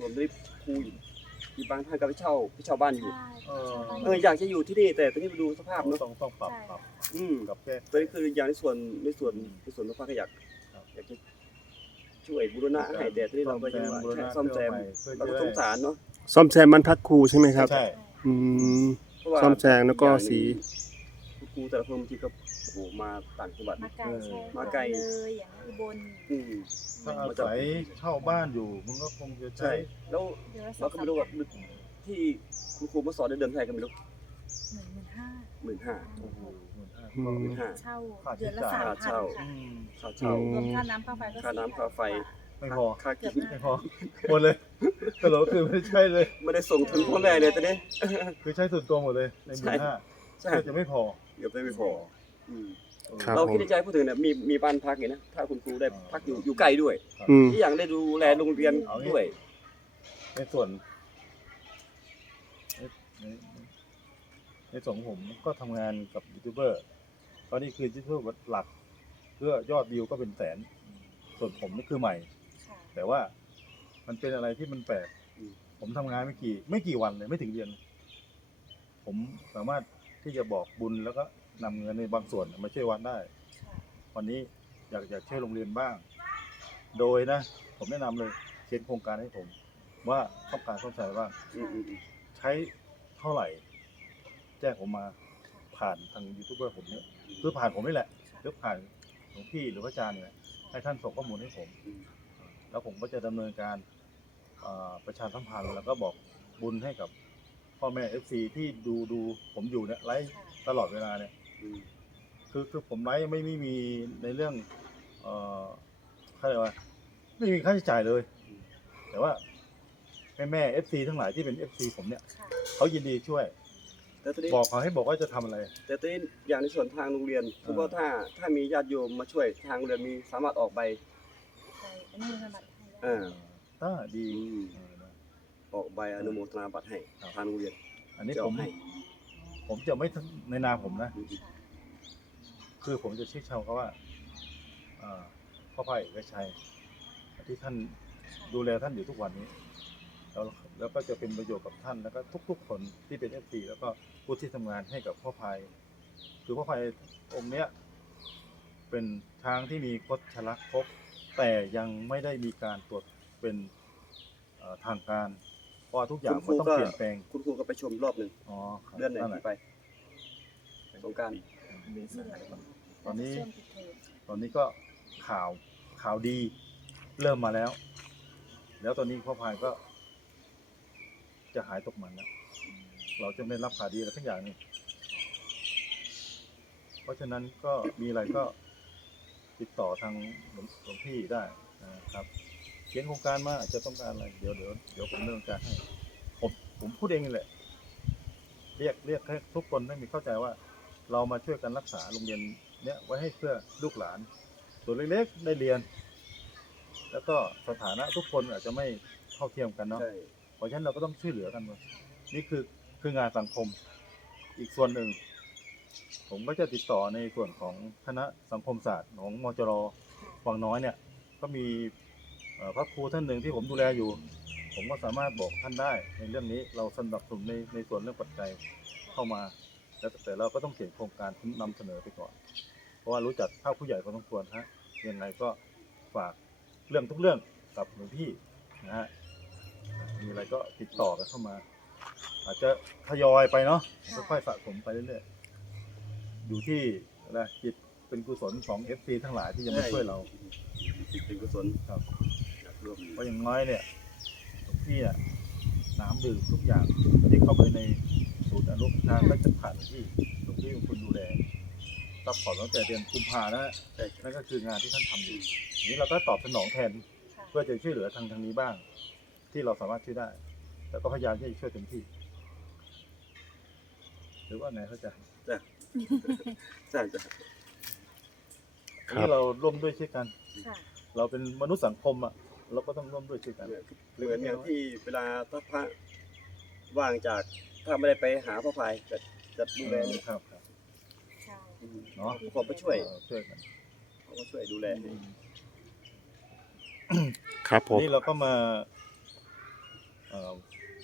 Speaker 1: ส่วนที่ครูอยู่ที่บางท่านก็ไปเช่าไปเช่าบ้านอยู่
Speaker 5: ใช่
Speaker 2: เออ
Speaker 1: เอออยากจะอยู่ที่นี่แต่ตอนนี้มาดูสภาพเนาะ
Speaker 2: ต้องต้องปรับปรับ
Speaker 1: อืม
Speaker 2: กับแก้
Speaker 1: ตอนนี้คืออย่างในส่วนในส่วนในส่วนของภาคก็อยาก
Speaker 2: ครับ
Speaker 1: อยากจะช่วยบูรณะให้แต่ตอนนี้เราก็ยังว่า
Speaker 2: บูรณะ
Speaker 1: ซ่อมแซม
Speaker 2: เพื่อ
Speaker 1: เรา
Speaker 2: จะ
Speaker 1: ก็
Speaker 2: ได้
Speaker 1: สงสารเนาะ
Speaker 3: ซ่อมแซมบ้านพักครูใช่ไหมครับ
Speaker 2: ใช่
Speaker 3: อืม
Speaker 1: เพราะว่า
Speaker 3: ซ่อมแซมแล้วก็สี
Speaker 1: คุณครูแต่ละคนบางทีก็โอ้โหมาต่างจังหวัด
Speaker 5: มาไกลใช่
Speaker 1: มาไกล
Speaker 5: เลยอย่างอุบล
Speaker 1: อืม
Speaker 2: ถ้าอาศัยเช่าบ้านอยู่มันก็คงจะ
Speaker 1: ใช่
Speaker 2: ใช้
Speaker 1: แล้ว
Speaker 5: เดือนละสอ
Speaker 1: เรา
Speaker 5: ง
Speaker 1: ก็
Speaker 5: สาม
Speaker 1: ไม่รู้ว่า
Speaker 5: พัน
Speaker 1: ที่คุณครูมาสอนในเดือนเท่าไหร่ก็ไม่รู้
Speaker 5: หมื่นหมื่นห้า
Speaker 1: หมื่นห้า
Speaker 2: โอ้โหหมื่นห้า
Speaker 3: อืม
Speaker 1: หมื่นห้า
Speaker 5: เช่า
Speaker 2: ค่าใช้
Speaker 5: เดือนละ
Speaker 2: จ่าย
Speaker 5: สามพัน
Speaker 1: ค่าเช่า
Speaker 5: ค่ะ
Speaker 2: อืม
Speaker 1: ค่าเช่าร
Speaker 5: วมค่าน้ำค่าไฟก็
Speaker 1: ค่าน้ำค่าไฟ
Speaker 2: ไม่พอ
Speaker 1: ค่า
Speaker 5: เกื
Speaker 1: กิ
Speaker 5: อบ
Speaker 1: น
Speaker 2: ไม่พอหมดเลยสรุปคือไม่ใช่เลย
Speaker 1: ไม่ได้ส่งถึงพ่อแม่เลยตอนนี้
Speaker 2: คือใช้ส่วนตัวหมดเลยในห
Speaker 1: ใช่
Speaker 2: มื่นห้า
Speaker 1: ใช่
Speaker 2: ก็จะไม่พอ
Speaker 1: เดี๋ยวไม่พออืม
Speaker 3: ครับ
Speaker 1: เรา
Speaker 3: ผม
Speaker 1: คิดในใจพูดถึงเนี่ยมีมีบ้านพักอย่างนะถ้าคุณครูได้พักอยู่อยู่ไกลด้วย
Speaker 3: อืม
Speaker 1: ที่อย่างได้ดูแลโรงเรียนด้วย
Speaker 2: ในส่วนในในในส่วนของผมก็ทำงานกับยูทูบเบอร์ตอนนี้คือยูทูบเบอร์หลักเพื่อยอดวิวก็เป็นแสน ส่วนผมนี่คือใหม่
Speaker 5: ค่ะ
Speaker 2: แต่ว่ามันเป็นอะไรที่มันแปลก ผมทำงานไม่กี่ ไม่กี่วันเลยไม่ถึงเดือน ผมสามารถที่จะบอกบุญแล้วก็นำเงินในบางส่วนมาช่วยวัดได้
Speaker 5: ค่ะ
Speaker 2: วันนี้อยากอยากช่วยโรงเรียนบ้าง โดยนะ ผมแนะนำเลยเขียนโครงการให้ผม ว่าต้องการเข้าใจบ้าง
Speaker 1: อืมอืมอืม
Speaker 2: ใช้เท่าไหร่ แจ้งผมมาผ่านทางยูทูบเบอร์ผมเนี่ยคือผ่านผมนี่แหละหรือผ่านหลวงพี่หรือพระอาจารย์เนี่ยให้ท่านส่งข้อมูลให้ผม แล้วผมก็จะดำเนินการเอ่อประชาสัมพันธ์แล้วก็บอกบุญให้กับพ่อแม่ เอฟ ซี ที่ดูดูผมอยู่เนี่ยไลฟ์ตลอดเวลาเนี่ย
Speaker 1: อืม
Speaker 2: คือคือผมไลฟ์ไม่ไม่มีในเรื่องเอ่อเขาเรียกว่าไม่มีค่าใช้จ่ายเลย แต่ว่าแม่แม่ เอฟ ซี ทั้งหลายที่เป็น เอฟ ซี ผมเนี่ย
Speaker 5: ค่ะ
Speaker 2: เขายินดีช่วย
Speaker 1: แต่ตอนนี้
Speaker 2: บอกเขาให้บอกว่าจะทำอะไร
Speaker 1: แต่ตอนนี้อย่างในส่วนทางโรงเรียนคือว่าถ้าถ้ามีญาติโยมมาช่วยทางโรงเรียนมีสามารถออกใบ
Speaker 5: ใช่อันนี้มันบัตรไทย
Speaker 1: เออ
Speaker 2: ถ้าดี
Speaker 1: อืม
Speaker 2: เออนะ
Speaker 1: ออกใบอนุโมทนาบัตรให้
Speaker 2: ครับ
Speaker 1: ทางโรงเรียน
Speaker 2: อันนี้
Speaker 1: จะ
Speaker 2: ผ
Speaker 1: ออ
Speaker 2: ม
Speaker 1: กให้
Speaker 2: ผมจะไม่ในนามผมนะ
Speaker 1: อืม
Speaker 5: ค่ะ
Speaker 2: คือผมจะชี้เชาเขาว่าอ่าพ่อพายเอกชัยที่ท่านดูแลท่านอยู่ทุกวันนี้ แล้วแล้วก็จะเป็นประโยชน์กับท่านแล้วก็ทุกๆคนที่เป็นเอฟซีแล้วก็ผู้ที่ทำงานให้กับพ่อพายคือพ่อพายองค์เนี้ยเป็นช้างที่มีคดชลักษณ์ครบแต่ยังไม่ได้มีการตรวจเป็นเอ่อทางการเพราะว่าทุกอย่างมันต้องเปลี่ยนแปลง
Speaker 1: คุณครูก็ไปชมรอบหนึ่ง
Speaker 2: อ๋อครับ
Speaker 1: เดือนไหน
Speaker 2: นั่นแห
Speaker 1: ที่
Speaker 2: ละ
Speaker 1: ไปสงกราร
Speaker 2: ตอนนี้
Speaker 5: ช่วงปิดเทอม
Speaker 2: ตอนนี้ก็ข่าวข่าวดีเริ่มมาแล้ว แล้วตอนนี้พ่อพายก็ จะหายตกมันแล้วเราจะไม่ได้รับข่าวดีอะไรทั้งอย่างนี้เพราะฉะนั้นก็มีอะไรก็ติดต่อทางหลวงหลวงพี่ได้นะครับเขียนโครงการมาอาจจะต้องการอะไรเดี๋ยวเดี๋ยวเดี๋ยวผมดำเนินการให้ผมผมพูดเองนี่แหละ เรียกเรียกให้ทุกคนได้มีเข้าใจว่า เรามาช่วยกันรักษาโรงเรียนเนี้ยไว้ให้เพื่อลูกหลานส่วนเล็กๆได้เรียน แล้วก็สถานะทุกคนอาจจะไม่เท่าเทียมกันเนาะ
Speaker 1: ใช่
Speaker 2: เพราะฉะนั้นเราก็ต้องช่วยเหลือกันด้วยนี่คือคืองานสังคมอีกส่วนหนึ่ง ผมก็จะติดต่อในส่วนของคณะสังคมศาสตร์ของมจรวังน้อยเนี่ยก็มีเอ่อพระครูท่านหนึ่งที่ผมดูแลอยู่ ผมก็สามารถบอกท่านได้ในเรื่องนี้เราสนับสนุนในในส่วนเรื่องปัจจัยเข้ามาแล้วแต่เราก็ต้องเขียนโครงการนำเสนอไปก่อน เพราะว่ารู้จักภาคผู้ใหญ่พอสมควรฮะยังไงก็ฝากเรื่องทุกเรื่องกับหลวงพี่นะฮะมีอะไรก็ติดต่อกันเข้ามา อาจจะทยอยไปเนาะค่อยๆสะสมไปเรื่อยๆอยู่ที่อะไรจิตเป็นกุศลของ เอฟ ซี ทั้งหลายที่จะมาช่วยเรา
Speaker 1: จิตเป็นกุศล
Speaker 2: ครับ
Speaker 1: อยากร่วม
Speaker 2: เพราะอย่างน้อยเนี่ยหลวงพี่อะน้ำดื่มทุกอย่างที่เข้าไปในศูนย์อนุทานก็จะผ่านหลวงพี่หลวงพี่เป็นคนดูแลซัพพอร์ตตั้งแต่เดือนกุมภานะฮะ
Speaker 1: ใช่
Speaker 2: นั่นก็คืองานที่ท่านทำอยู่ทีนี้เราก็ตอบสนองแทน
Speaker 5: ค่ะ
Speaker 2: เพื่อจะช่วยเหลือทางทางนี้บ้าง ที่เราสามารถช่วยได้ แล้วก็พยายามที่จะช่วยเต็มที่ หรือว่าไงเข้าใจ
Speaker 1: ใช่ใช่ใช่
Speaker 2: อันนี้เราร่วมด้วยช่วยกัน
Speaker 5: ค่ะ
Speaker 2: เราเป็นมนุษย์สังคมอ่ะเราก็ต้องร่วมด้วยช่วยกัน
Speaker 1: เหมือนอย่างที่เวลาถ้าพระว่างจากถ้าไม่ได้ไปหาพระพายจะจะดูแล
Speaker 2: ครับครับ
Speaker 5: ใช่
Speaker 2: เนาะ
Speaker 1: ขอไปช่วย
Speaker 2: เออช่วยกัน
Speaker 1: เขาก็ช่วยดูแลให้
Speaker 3: ครับผม
Speaker 2: นี่เราก็มา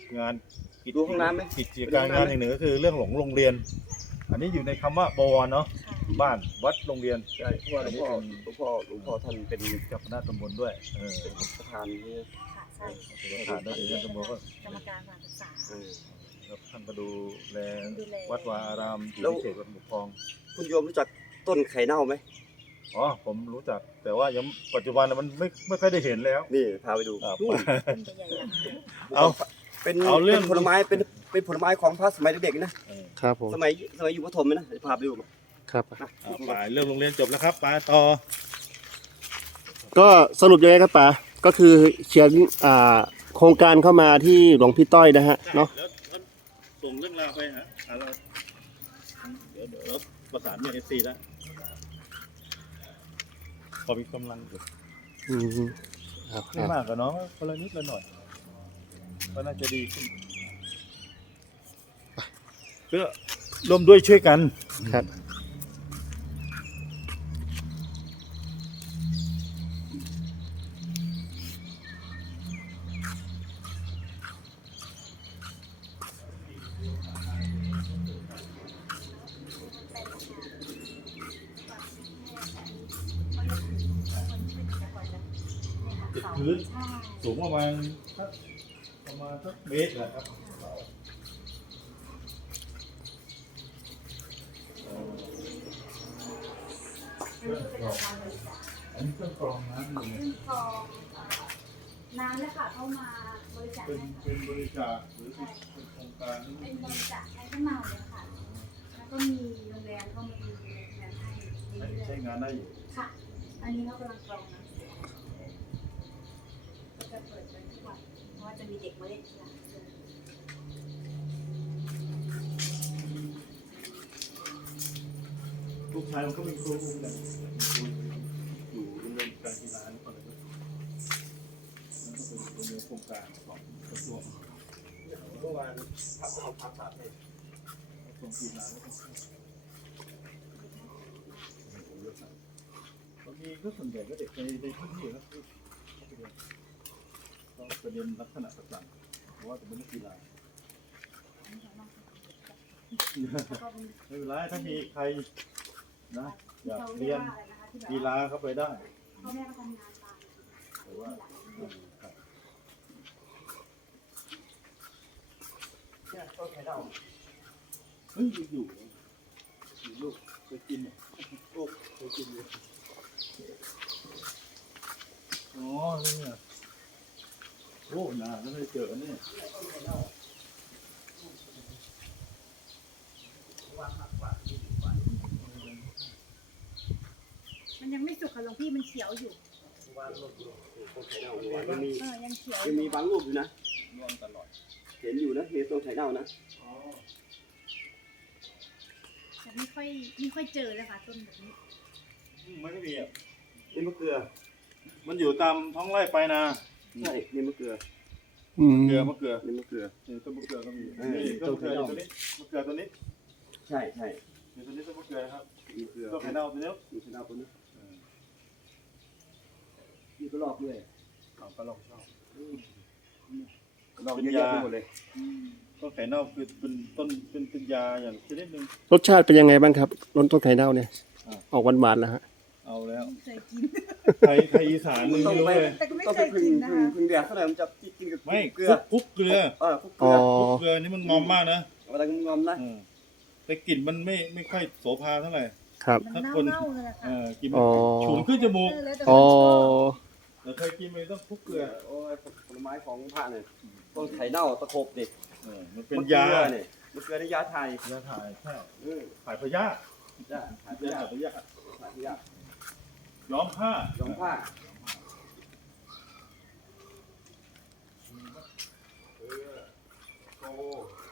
Speaker 2: งานกิจ
Speaker 1: ดูห้องน้ำไหม
Speaker 2: กิจการงานอย่างหนึ่งก็คือเรื่องหลงโรงเรียน อันนี้อยู่ในคำว่าบวรเนาะ
Speaker 5: ค่ะ
Speaker 2: บ้านวัดโรงเรียน
Speaker 1: ใช่เพราะว่าหลวงพ่อหลวงพ่อหลวงพ่อท่านเป็น
Speaker 2: เจ้าคณะตำบลด้วยเออ
Speaker 1: เป็นประธานนี่
Speaker 5: ค่ะใช่
Speaker 2: เป็นประธานด้วยเจ้าตำบลก็
Speaker 5: กรรมการสถานศึกษา
Speaker 1: เออ
Speaker 2: แล้วท่านก็ดูแล
Speaker 5: ดูแล
Speaker 2: วัดวาอารามอยู่
Speaker 1: แล้ว
Speaker 2: ในเขตวัดปกครอง
Speaker 1: คุณโยมรู้จักต้นไข่เน่าไหม
Speaker 2: อ๋อผมรู้จักแต่ว่ายังปัจจุบันน่ะมันไม่ไม่ค่อยได้เห็นแล้ว
Speaker 1: นี่พาไปดู
Speaker 2: อ่า
Speaker 1: นู่น
Speaker 5: ต้นใหญ่ๆนะ
Speaker 2: เอา
Speaker 1: เป็น
Speaker 2: เอาเรื่อง
Speaker 1: เป็นผลไม้เป็นเป็นผลไม้ของพระสมัยเด็กๆนะ
Speaker 2: เออ
Speaker 3: ครับผม
Speaker 1: สมัยสมัยอยู่ประถมนะเดี๋ยวพาไปดูมา
Speaker 3: ครับ
Speaker 1: นะ
Speaker 2: เอาไปเรื่องโรงเรียนจบแล้วครับไปต่อ
Speaker 3: ก็สรุปยังไงครับป๋าก็คือเขียนอ่าโครงการเข้ามาที่หลวงพี่ต้อยนะฮะเนาะ
Speaker 2: แล้วแล้วส่งเรื่องราวไปฮะอ่าเราเดี๋ยวเดี๋ยวเราประสานเนี่ยเอฟซีแล้วพอมีกำลังอยู่
Speaker 3: อืมครับค
Speaker 2: ไม่
Speaker 3: รับ
Speaker 2: มากกับน้องคนละนิดละหน่อยก็น่าจะดีขึ้นเพื่อร่วมด้วยช่วยกัน
Speaker 3: ครับ
Speaker 2: ติดพื้นสูงประมาณสักประมาณสักเมตรนะครับอันนี้เครื่องกรองน้ำอยู่
Speaker 5: ซึ่งกรองน้ำเนี่ยค่ะเข้ามาบริจาค
Speaker 2: เป็น
Speaker 5: ให้
Speaker 2: เป็นบริจาคหรือเป็นเป็นโครงการนี่
Speaker 5: เป็นบริจาคให้ขึ้นมาเลยค่ะ แล้วก็มีโรงแรมเข้ามาดูแลให้
Speaker 2: ใช้
Speaker 5: เรื่อย
Speaker 2: ใช้งานได้อยู่
Speaker 5: ๆค่ะ อันนี้เรากำลังกรองน้ำเสียก็จะเปิดเป็นทุกวันเพราะว่าจะมีเด็กมาเล่นที่ร้านด้วย
Speaker 2: ลูกชายมันก็มีครูเหมือนกันอยู่โรงเรียนการกีฬานี่ก็เลยก็มันก็เป็นโรงเรียนโครงการของกระทรวง
Speaker 1: เมื่อวานพักเอาพักสามเดือน
Speaker 2: กระทรวงกีฬาแล้วก็บางทีก็ส่วนใหญ่ก็เด็กในในพื้นที่ครับที่เข้าไปเรียนก็ประเด็นลักษณะต่างๆเพราะว่าจะเป็นนักกีฬาไม่เป็นไรถ้ามีใครนะอยากเรียนกีฬาเข้าไปได้
Speaker 5: พ่อแม่ก็ทำงานตาม
Speaker 2: แต่ว่าเออครับ
Speaker 1: เนี่ยต้นไข่เน่า
Speaker 2: เฮ้ยอยู่อยู่อยู่ลูกเคยกินเนี่ยลูกเคยกินเลยอ๋อนี่เนี่ยโอ้นานแล้วไม่ได้เจอเนี่ย
Speaker 5: มันยังไม่สุกค่ะหลวงพี่มันเขียวอยู่
Speaker 1: วานต้นไข่เน่าเมื่อวานมันมี
Speaker 5: เออยังเขียว
Speaker 1: ยังมีบางรูปอยู่นะ
Speaker 2: รวมตลอด
Speaker 1: เห็นอยู่นะเห็นต้นไข่เน่านะ
Speaker 2: อ๋อ
Speaker 5: แต่ไม่ค่อยไม่ค่อยเจอเลยค่ะต้นแบบนี้
Speaker 2: อืมมันก็มีอ่ะ
Speaker 1: นี่มะเกลือ
Speaker 2: มันอยู่ตามท้องไร่ไปนา
Speaker 1: ใช่นี่มะเกลือ
Speaker 3: อืม
Speaker 2: เกลือมะเกลือ
Speaker 1: นี่มะเกลือ
Speaker 2: นี่ต้นมะเกลือก็มี
Speaker 1: เออ
Speaker 2: นี่ต้นมะเกลืออยู่ตัวนี้มะเกลือตัวนี้
Speaker 1: ใช่ใช่
Speaker 2: นี่ตัวนี้ต้นมะเกลือนะครับ
Speaker 1: มะเกลือ
Speaker 2: ต้นไข่เน่าตัวนี้
Speaker 1: มีไข่เน่าตัวนี้
Speaker 2: เออ
Speaker 1: นี่ก็รอบด้วย
Speaker 2: เอาก็ลองชอบ
Speaker 1: รอบเยอะแยะไปหมดเลย
Speaker 2: ต้นไข่เน่าคือเป็นต้นเป็นเป็นยาอย่างชนิดหนึ่ง
Speaker 3: รสชาติเป็นยังไงบ้างครับรสต้นไข่เน่าเนี่ย
Speaker 2: อ่า
Speaker 3: ออกหวานๆแล้วฮะ
Speaker 2: เอาแล้ว
Speaker 5: ไม่เคยกิน
Speaker 2: ไทยไทยอีสานมึง
Speaker 1: ต้อ
Speaker 2: ไม่
Speaker 1: ง
Speaker 2: รู้
Speaker 1: ไป
Speaker 2: เลย
Speaker 5: แต่ก็ไม่
Speaker 1: ต้อง
Speaker 5: เค
Speaker 1: ไป
Speaker 5: ย
Speaker 1: พึ่ง
Speaker 5: กินนะ
Speaker 1: พึ่ง
Speaker 5: คะ
Speaker 1: พึ่งแดดเท่าไหร่มันจะกินกับ
Speaker 2: ไม่
Speaker 1: เกลือ
Speaker 2: คลุกเกลือ
Speaker 1: เออคลุกเก
Speaker 3: อ๋
Speaker 1: ลื
Speaker 3: อ
Speaker 1: อ
Speaker 2: คลุกเกลือนี่มันงอมมากนะ
Speaker 1: เวลางอมๆนะ
Speaker 2: เออแต่กลิ่นมันไม่ไม่ค่อยโสภาเท่าไหร่
Speaker 3: ครับ
Speaker 5: มันเน่าๆเลยนะ
Speaker 2: เอ
Speaker 5: คะ
Speaker 2: อกลิ่นมั
Speaker 3: อ๋
Speaker 2: น
Speaker 3: อ
Speaker 2: ฉุนขึ้นจมูก
Speaker 5: เออแล้วแต่
Speaker 3: อ๋อ
Speaker 5: คนชอบ
Speaker 2: แต่เคยกินไปต้องคลุกเกลือ
Speaker 1: โอ้ยผลไม้ของพระเนี่ยต้นไข่เน่าตะขบดิ
Speaker 2: เออมันเป็นยา
Speaker 1: มะเกลือเนี่ยมะเกลือในยาไทย
Speaker 2: ยาถ่ายใช่
Speaker 1: เออ
Speaker 2: ถ่ายพยาธิ
Speaker 1: ยาถ่าย
Speaker 2: ยา
Speaker 1: พ
Speaker 2: ถ่าย
Speaker 1: ยา
Speaker 2: พยาธิ
Speaker 1: ถ่ายพยา
Speaker 2: ย้อมผ้า
Speaker 1: ย้อมผ้า
Speaker 2: โอ้